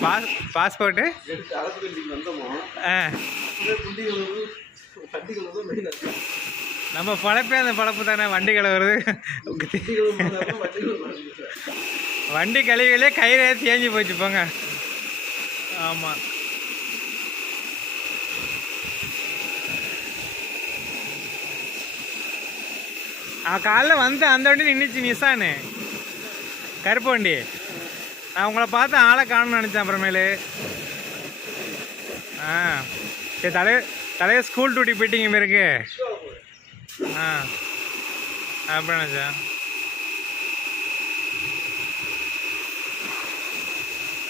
Pass passport? ஆ. நம்ம பழப்பே அந்த பழப்பு தானே. வண்டி கழுவுறது. வண்டி கழுவிலே கயிறு தேஞ்சி போச்சு போங்க. ஆமாம் காலைல வந்து அந்த வண்டி நின்றுச்சு நிசானு. கருப்பு வண்டி. நான் உங்களை பார்த்து ஆளை காணும்னு நினச்சேன் அப்புறமேலு. ஆ. சரி தலைவர் தலைவர் ஸ்கூல் டூட்டி போயிட்டீங்க மாருக்கு ஆ. அப்புறம் நினச்சேன்?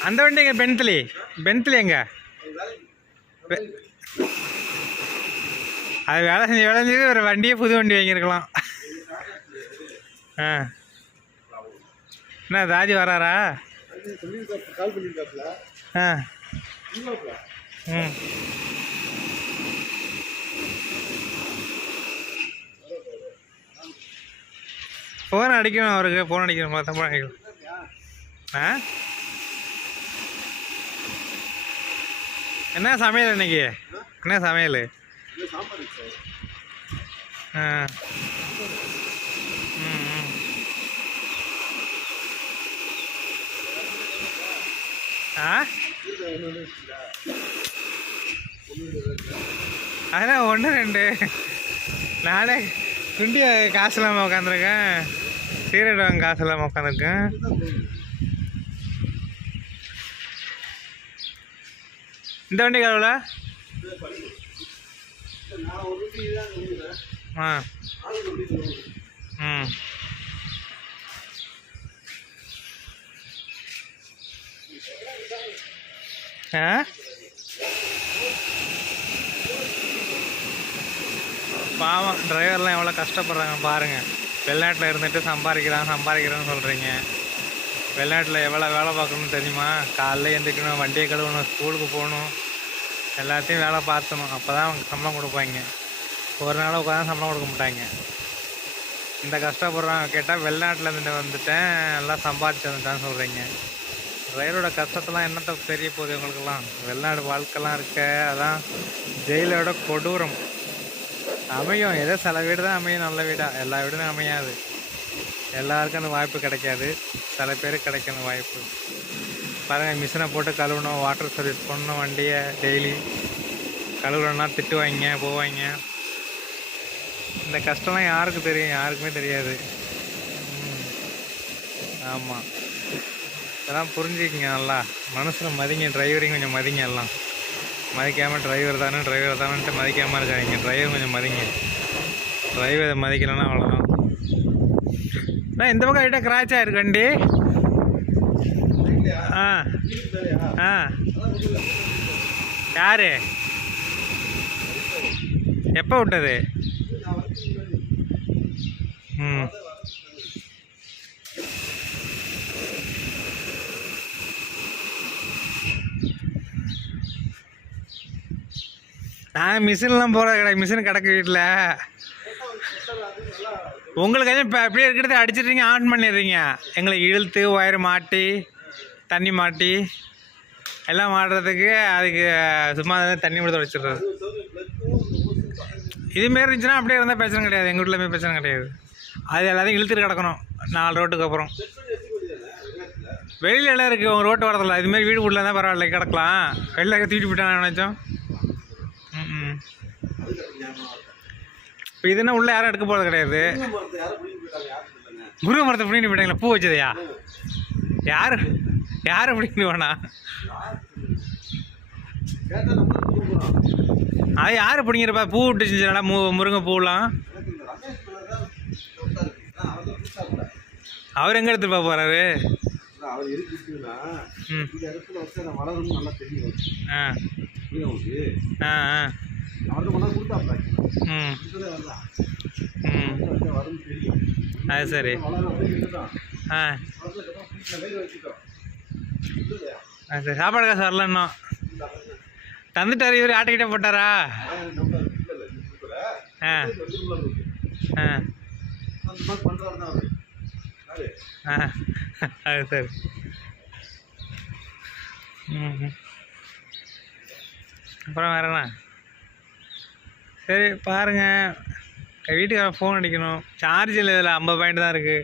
அந்த வண்டி எங்க பென்த்லி பென்த்லி எங்க? அது வேலை செஞ்சு வேலை செஞ்சு ஒரு வண்டியே புது வண்டி வாங்கியிருக்கலாம். ஆ. என்ன ராஜி வராரா? கால் ஆ. ம். ஃபோன் அடிக்கணும் அவருக்கு ஃபோன் அடிக்கணும் மொத்தம் ஃபோன் அடிக்கணும். ஆ? என்ன சமையல் இன்னைக்கு? என்ன சமையல்? ஆ ம் ம். ஆ? ஒன்று ரெண்டு. நானே துண்டி காசு இல்லாமல் உட்காந்துருக்கேன் சீரட் வாங்க காசு இல்லாமல் உட்காந்துருக்கேன் இந்த வண்டி கழுவல ஆ. ம். பாவம் டிரைவர்லாம் எவ்வளோ கஷ்டப்படுறாங்க பாருங்கள் வெளிநாட்டில் இருந்துட்டு சம்பாதிக்கிறான் சம்பாதிக்கிறான்னு சொல்கிறீங்க வெளிநாட்டில் எவ்வளோ வேலை பார்க்கணும்னு தெரியுமா? காலைல எழுந்திரிக்கணும் வண்டியை கழுவணும் ஸ்கூலுக்கு போகணும். எல்லாத்தையும் வேலை பார்த்தணும். அப்போ தான் அவங்க சம்பளம் கொடுப்பாங்க. ஒரு நாள் உட்காந்து சம்பளம் கொடுக்க மாட்டாங்க. இந்த கஷ்டப்படுறாங்க. கேட்டால் வெளிநாட்டில் இருந்து வந்துட்டேன். எல்லாம் சம்பாதிச்சு வந்துட்டான்னு சொல்கிறீங்க ரயிலோட கஷ்டத்தெல்லாம் என்னத்த தெரிய போகுது உங்களுக்கெல்லாம் வெளிநாடு வாழ்க்கைலாம் இருக்க அதான் ஜெயிலோட கொடூரம். அமையும். ஏதோ சில வீடு தான் அமையும் நல்ல வீடாக எல்லா வீடும் அமையாது. எல்லாருக்கும் அந்த வாய்ப்பு கிடைக்காது. சில பேருக்கு கிடைக்கும் அந்த வாய்ப்பு. பாருங்கள் மிஷினை போட்டு கழுவணும் வாட்டர் சர்வீஸ் பண்ணணும் வண்டியை டெய்லி கழுவுறோன்னா திட்டுவாங்க போவாங்க இந்த கஷ்டம்லாம் யாருக்கு தெரியும்? யாருக்குமே தெரியாது. ஆமாம் இதெல்லாம் புரிஞ்சுக்கிங்க நல்லா. மனசில் மதிங்க டிரைவரையும் கொஞ்சம் மதிங்க எல்லாம். மதிக்காமல் டிரைவர் தானே டிரைவர் தானேன்ட்டு மதிக்காமல் இருக்காதிங்க. டிரைவர் கொஞ்சம் மதிங்க. டிரைவரை மதிக்கலைன்னா அவ்வளோதான் அண்ணா இந்த பக்கம் ஐட்டா கிராச் ஆயிருக்கண்டி ஆ. ஆ. யார்? எப்போ விட்டது? ம். நான் மிஷின்லாம் போகிறது கிடையாது மிஷின் கிடக்கு வீட்டில் உங்களுக்கு இப்போ அப்படியே இருக்கிறத அடிச்சிடுறீங்க ஆன் பண்ணிடுறீங்க. எங்களை இழுத்து ஒயர் மாட்டி தண்ணி மாட்டி எல்லாம் மாடுறதுக்கு அதுக்கு சும்மா தண்ணி மட்டும் வச்சிடுறது. இதுமாரி இருந்துச்சுன்னா அப்படியே இருந்தால் பிரச்சனை கிடையாது எங்கள் வீட்டில் போய் பிரச்சனை கிடையாது. அது எல்லாத்தையும் இழுத்துட்டு கிடக்கணும் நாலு ரோட்டுக்கு அப்புறம். வெளியில எல்லாம் இருக்குது உங்கள் ரோட்டு வரதில்ல இதுமாரி வீடு உள்ளே தான் பரவாயில்ல கிடக்கலாம். வெளியில் தூக்கிட்டு போயிட்டாங்க நினச்சோம். இப்போ இதுனா உள்ளே யாரும் எடுக்க போகிறது கிடையாது. முருங்கை மரத்தை பிடிங்கிட்டு போயிட்டாங்களா பூ வச்சதையா? யார் யார் நம்ம கொடுக்குறோம் அது யார் பிடிங்கிறப்பா பூ விட்டுச்சுனால மு முருங்கை பூலாம் அவர் எங்கே எடுத்துட்டு போக போகிறாரு அவர் இருக்குன்னா இந்த இடத்துல வச்சு நான் வளரும்னு நல்லா தெரியும். ஆ. ஆ ஆ. கொண்டாந்து ம். ம். வச்சு வரும்னு தெரியும். அது சரி. ஆ. சரி. சாப்பாடு காசு வரல இன்னும். தந்துட்டார் இவர் ஆட்டுக்கிட்டே போட்டாரா? ஆ. ஆ. அது சரி. ம் அப்புறம் வேற என்ன? சரி பாருங்கள் வீட்டுக்கார ஃபோன் அடிக்கணும். சார்ஜ் இல்லை இதில். ஐம்பது பாயிண்ட் தான் இருக்குது